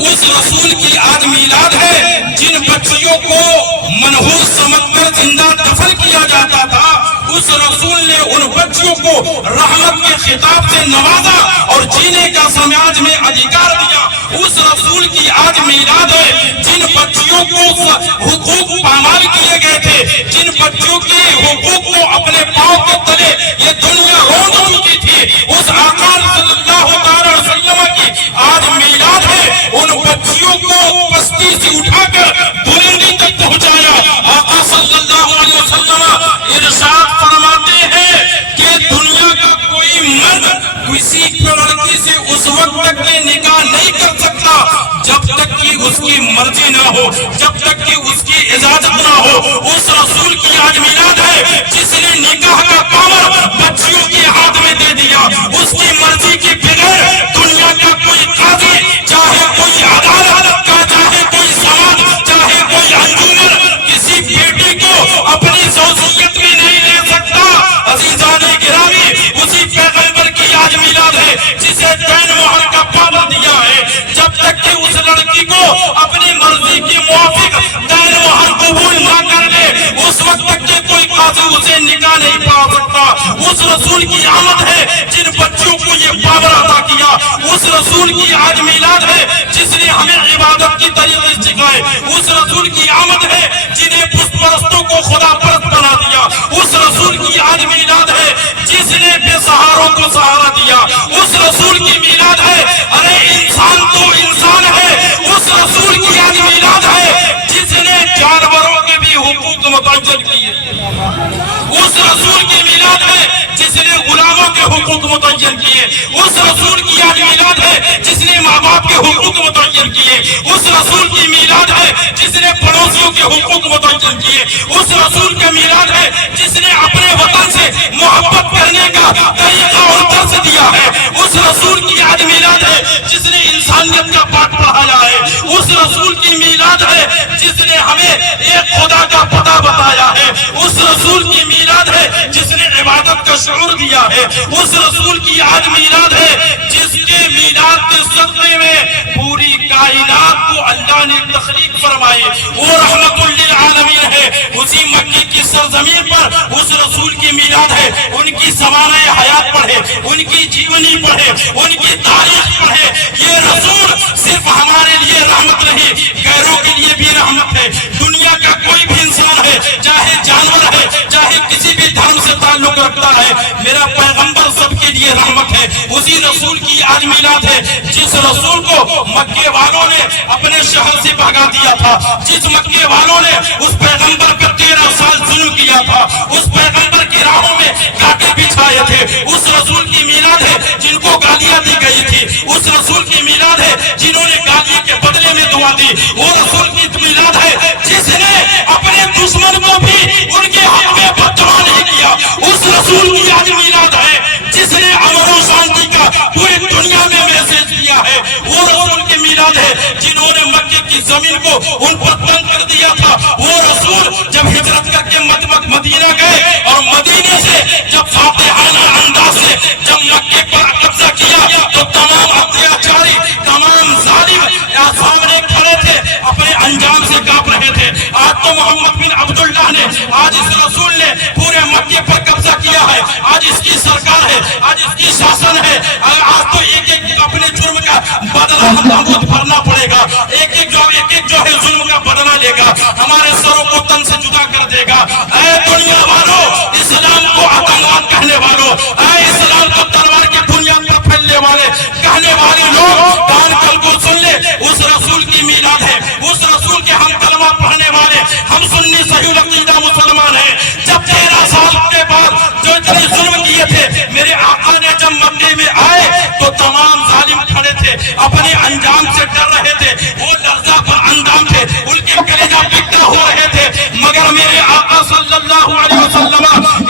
اس رسول کی آج میلاد ہے جن بچیوں کو منحوس سمجھ کر زندہ دفن کیا جاتا تھا، اس رسول نے ان بچیوں کو رحمت کے خطاب سے نوازا اور جینے کا سماج میں ادھیکار دیا۔ اس رسول کی آج میلاد ہے جن بچیوں کو حقوق پامال کیے گئے تھے، جن بچیوں کے حقوق کو اپنے پاؤں کے تلے یہ دنیا روند چکی تھی، اس آقا صلی اللہ تعالی وسلم کی آج میلاد ہے۔ ان بچیوں کو پستی سے اٹھا کر بلندی تک پہنچایا۔ آقا صلی اللہ علیہ وسلم ارشاد فرماتے ہیں کہ دنیا کا کوئی مرد کسی لڑکی سے اس وقت تک کے نکاح نہیں کر سکتا جب تک کہ اس کی مرضی نہ ہو، جب تک کہ اس کی اجازت نہ ہو۔ اس رسول کی آج میلاد ہے جس نے نکاح کا پاور بچیوں کے ہاتھ میں دے دیا۔ اس کی مرضی کے بغیر دنیا کا کوئی قاضی، چاہے کوئی عدالت کا، چاہے کوئی سماج، چاہے کوئی انجمن، کسی بیٹی کو اپنی زوجیت میں نہیں لے سکتا۔ عزیزان گرامی، اسی پیغمبر کی آج میلاد ہے جسے عین مہر کا پاور دیا ہے۔ جب تک کہ اس لڑکی کو اپنی مرضی کے موافق عین مہر قبول نہ کر لے، اس وقت تک کہ کوئی قاضی اسے نکاح نہیں پا سکتا۔ اس رسول کی آمد ہے جن بچوں کو یہ پاور عطا کیا۔ اس رسول کی آج میلاد ہے جس نے ہمیں عبادت کی طریقے سکھائے۔ اس رسول کی آمد ہے جنہیں بت پرستوں کو خدا پرست بنا دیا۔ اس رسول کی آج میلاد ہے جس نے بے سہاروں کو سہارا دیا۔ اس رسول کی میلاد ہے، ارے انسان تو انسان ہے۔ اس رسول کی آج میلاد ہے جس نے جانوروں کے بھی حقوق متعین کیے۔ اس رسول کی میلاد ہے جس نے غلاموں کے حقوق متعین کیے۔ اس رسول کی آج میلاد ہے جس نے ماں باپ کے حقوق متعین کیے۔ اس رسول کی میلاد ہے جس نے پڑوسیوں کے حقوق متعین کیے۔ اس رسول کا میلاد ہے جس نے اپنے وطن سے محبت کرنے کا طریقہ اور درس دیا ہے۔ اس رسول کی آج میلاد ہے جس نے انسانیت کا پاٹ پڑھایا ہے۔ اس رسول کی میلاد ہے جس نے ہمیں ایک خدا کا پتہ بتایا ہے۔ اس رسول کی میلاد ہے جس نے عبادت کا شعور دیا ہے۔ اس رسول کی آج میلاد ہے جس کے میلاد کے صدقے میں پوری کائنات کو اللہ نے تخلیق فرمائی۔ وہ رحمت للعالمین ہے۔ اسی مکے کی سرزمین پر اس رسول کی میلاد ہے۔ ان کی سوانح حیات پڑھے، ان کی جیونی پڑھے، ان کی تاریخ پڑھے۔ یہ رسول صرف ہمارے لیے رحمت نہیں، غیروں کے لیے بھی رحمت ہے۔ دنیا کا کوئی بھی انسان ہے، چاہے جانور ہے، چاہے کسی بھی دھرم سے تعلق رکھتا ہے، میرا پیغمبر سب کے لیے رحمت ہے۔ اسی رسول کی آج میلاد ہے جس رسول کو مکے والوں نے اپنے شہر سے بھگا دیا تھا، جس مکے والوں نے اس پیغمبر پر 13 سال ظلم کیا تھا، اس پیغمبر کی راہوں میں کانٹے بچھائے تھے۔ اس رسول کی میلاد ہے جن کو گالیاں دی گئی تھی۔ اس رسول کی میلاد ہے جنہوں نے گالی کے بدلے میں دعا دی۔ وہ رسول کی میلاد ہے جس نے اپنے دشمن کو بھی ان کے حق میں بددعا نہیں کیا۔ اس رسول کی آج میلاد ہے جس نے امن و شانتی کا پوری دنیا میں میسج دیا ہے۔ وہ رسول کی میلاد ہے جنہوں نے مکے کی زمین کو ان پر بند کر دیا تھا۔ وہ رسول جب ہجرت کر کے مدینہ گئے اور مدینے سے جب فاتحانہ انداز سے جب مکے پر قبضہ کیا تو تمام اتیاچاری، تمام ظالم سامنے کھڑے تھے، اپنے انجام سے کانپ رہے تھے۔ آج تو محمد بن عبداللہ نے، آج اس رسول نے پورے مکے پر قبضہ کیا ہے۔ آج اس کی سرکار ہے، آج اس کی شاسن ہے۔ آج تو ایک ایک اپنے جرم کا بدلہ ہم بھرنا پڑے گا۔ ایک ایک جو ہے ظلم کا بدلہ لے گا، ہمارے سروں کو تن سے جدا کر دے گا۔ اے دنیا والوں، اسلام کو آتنکواد کہنے والوں، اے اسلام کو تلوار کی بنیاد پر پھیلنے والے کہنے والے لوگ، کان کھول کر سن لے، اس رسول کی میلاد ہے۔ اس رسول کے ہم کلمہ پڑھنے والے، ہم سنی صحیح العقیدہ مسلمان ہیں۔ جب 13 سال کے بعد جو اتنے ظلم کیے تھے، میرے آقا نے جب مکے میں آئے تو تمام ظالم کھڑے تھے، اپنے انجام سے ڈر رہے تھے، وہ لرزہ پر اندام تھے، ان کے کلیجہ پکتا ہو رہے تھے، مگر میرے آقا صلی اللہ علیہ وسلم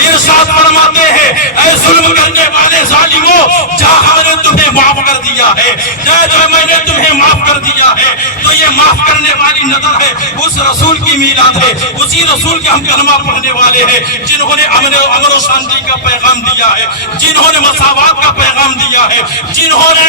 ارشاد فرماتے ہیں، اے ظلم کرنے والے ظالموں، جہاں نے تمہیں معاف کر دیا ہے، جو میں نے تمہیں معاف کر دیا ہے، تو یہ معاف کرنے والی نظر ہے اس رسول کی میلاد ہے۔ اسی رسول کے ہم کلمہ پڑھنے والے ہیں جنہوں نے امن و شانتی کا پیغام دیا ہے، جنہوں نے مساوات کا پیغام دیا ہے، جنہوں نے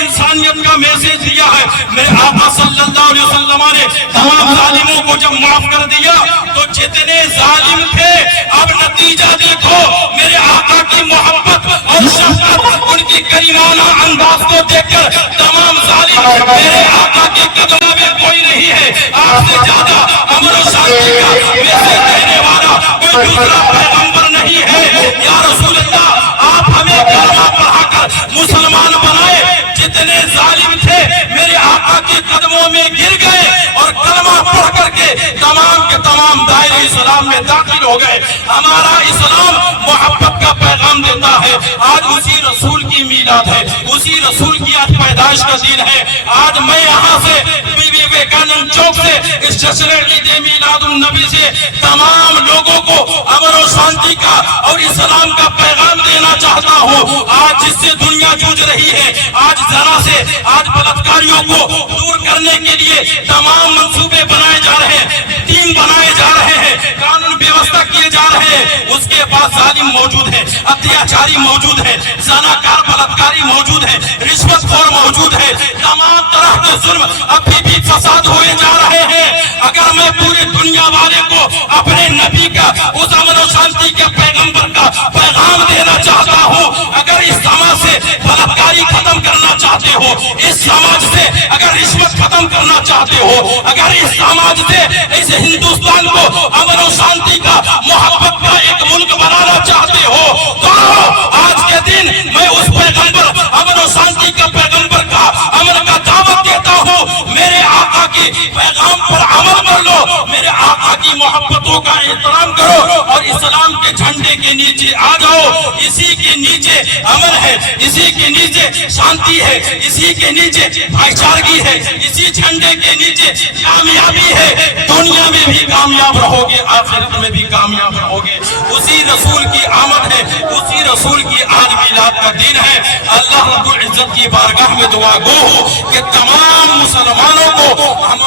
انسانیت کا میسج دیا ہے۔ میرے آقا صلی اللہ علیہ وسلم نے تمام ظالموں کو جب معاف کر دیا تو جتنے ظالم تھے اب نتیجہ دیکھو، میرے آقا کی محبت اور شفقت، ان کی کریمانہ انداز کو دیکھ کر تمام ظالم میرے آقا کے قدموں میں کوئی نہیں ہے آپ سے زیادہ امن و شانتی کا ویسے کہنے والا کوئی دوسرا پیغمبر نہیں ہے۔ یا رسول اللہ، آپ ہمیں کلمہ پڑھا کر مسلمان بنائے، جتنے ظالم تھے میرے آقا کے قدموں میں گر گئے اور کلمہ پڑھ کر کے تمام کے تمام دائرہ اسلام میں داخل ہو گئے۔ ہمارا اسلام محبت کا پیغام دیتا ہے۔ آج اسی رسول کی میلاد ہے، اسی رسول کی آج پیدائش کا دن ہے۔ آج میں یہاں سے ویویکانند چوک سے اس جشن عید میلاد النبی سے تمام لوگوں کو امن و شانتی کا اور اسلام کا پیغام دینا چاہتا ہوں۔ آج جس سے دنیا جوجھ رہی ہے، آج زنا سے، آج بلاತ್ಕಾರಿوں کو دور کرنے کے لیے تمام منصوبے بنائے جا رہے ہیں، ٹیم بنائے جا رہے ہیں، قانون ویوستھا کیے جا رہے ہیں۔ اس کے بعد ظالم موجود ہے، اتیاچاری موجود ہے، زناکار بلاತ್ಕಾری موجود ہے، رشوت خور موجود ہے، تمام طرح کے ظلم ابھی بھی فساد ہوئے جا رہے ہیں۔ اگر میں پوری دنیا والے کو اپنے نبی کا، اس امن و شانتی کے پیغمبر کا پیغام دینا چاہتا ہوں، اگر اس سماج سے بلاತ್ಕಾری ختم کرنا چاہتے ہو، اس سماج سے اگر رشوت ختم کرنا چاہتے ہو، اگر اس سماج سے اس ہندوستان کو امن و شانتی کا، محبت کا ایک ملک بنانا چاہتے ہو، تو آج کے دن میں اس پیغمبر، امن و شانتی کا پیغمبر کا عمل کا دعوت دیتا ہوں۔ میرے آقا کی پیغام پر عمل کر لو، میرے آقا کی محبتوں کا احترام کرو اور اسلام کے جھنڈے کے نیچے آ جاؤ۔ اسی کے نیچے امن ہے، اسی کے نیچے شانتی ہے، اسی کے نیچے بھائی چارگی ہے، اسی جھنڈے کے نیچے کامیابی ہے۔ دنیا میں بھی کامیاب رہو گے، آخرت میں بھی کامیاب رہو گے۔ اسی رسول کی آمد ہے، اسی رسول کی آج میلاد کا دن ہے۔ اللہ رب العزت کی بارگاہ میں دعا گو ہوں کہ تمام مسلمانوں کو ہم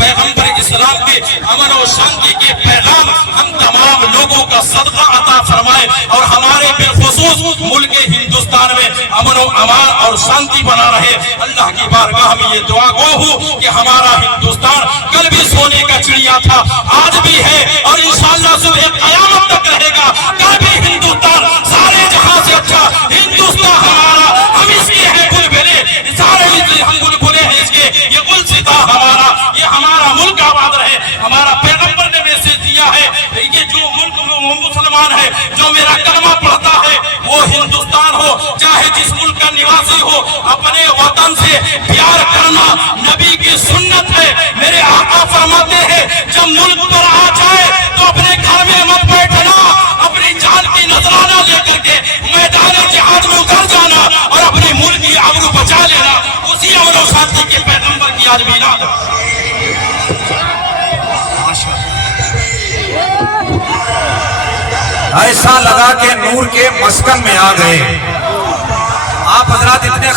پیغمبر اسلام کے امن و شانتی کے پیغام ہم تمام لوگوں کا صدقہ عطا فرمائے اور ہمارے بالخصوص ملک ہندوستان میں امن و امان اور شانتی بنا رہے۔ اللہ کی بارگاہ میں یہ دعا گو ہوں کہ ہمارا ہندوستان کل بھی سونے کا چڑیا تھا، آج بھی ہے اور انشاءاللہ صبح قیامت تک رہے گا۔ کل بھی ہندوستان سارے جہاں سے اچھا ہندوستان ہمارا، ہم اس کے ہیں گل بھلے، سارے ہم گل بھلے ہیں اس کے، یہ گل ستا ہمارا، یہ ہمارا ملک آباد رہے۔ ہمارا پیغمبر نے میسیج دیا ہے، یہ جو ملک میں مسلمان ہے، جو میرا کلمہ پڑھتا ہے، وہ ہندوستان ہو چاہے جس ملک کا نواسی ہو، اپنے وطن سے پیار کرنا نبی کی سنت ہے۔ میرے آقا فرماتے ہیں جب ملک پر آ جائے تو اپنے گھر میں مت بیٹھنا، اپنی جان کی نذرانہ لے کر کے میدان جہاد میں اتر جانا اور اپنے ملک کی آبرو بچا لینا۔ اسی امن و شانتی کے پیغمبر کی آج میلاد ہے۔ ایسا لگا کہ نور کے مسکن میں آ گئے آپ حضرات، اتنے